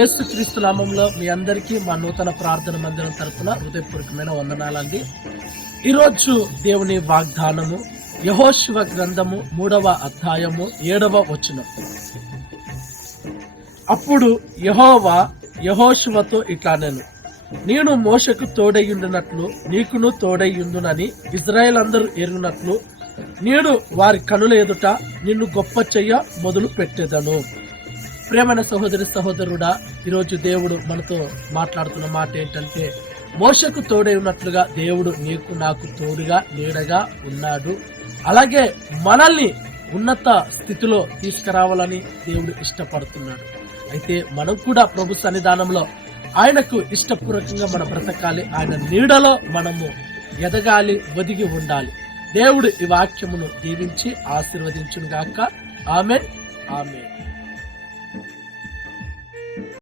యేసుక్రీస్తు నామంలో మీ అందరికీ మా నూతన ప్రార్థన మందిరం తరపున హృదయపూర్వకమైన వందనాలండి. ఈరోజు దేవుని వాగ్దానము యెహోషువ గ్రంథము 3వ అధ్యాయము 7వ వచనం. అప్పుడు యెహోవా యెహోషువతో ఇట్లనెను, నేను మోషకు తోడైయుండునట్లు నీకును తోడైయుండునని ఇజ్రాయేల్ అందరూ ఎరుగునట్లు నేడు వారి కనుల ఎదుట నిన్ను గొప్ప చెయ్య మొదలు పెట్టెదను. ప్రేమైన సహోదరి సహోదరుడా, ఈరోజు దేవుడు మనతో మాట్లాడుతున్న మాట ఏంటంటే, మోషకు తోడై ఉన్నట్లుగా దేవుడు నీకు నాకు తోడుగా నీడగా ఉన్నాడు. అలాగే మనల్ని ఉన్నత స్థితిలో తీసుకురావాలని దేవుడు ఇష్టపడుతున్నాడు. అయితే మనం కూడా ప్రభు సన్నిధానంలో ఆయనకు ఇష్టపూర్వకంగా మనం బ్రతకాలి. ఆయన నీడలో మనము ఎదగాలి, ఒదిగి ఉండాలి. దేవుడు ఈ వాక్యమును దీవించి ఆశీర్వదించును గాక. ఆమేన్, ఆమేన్.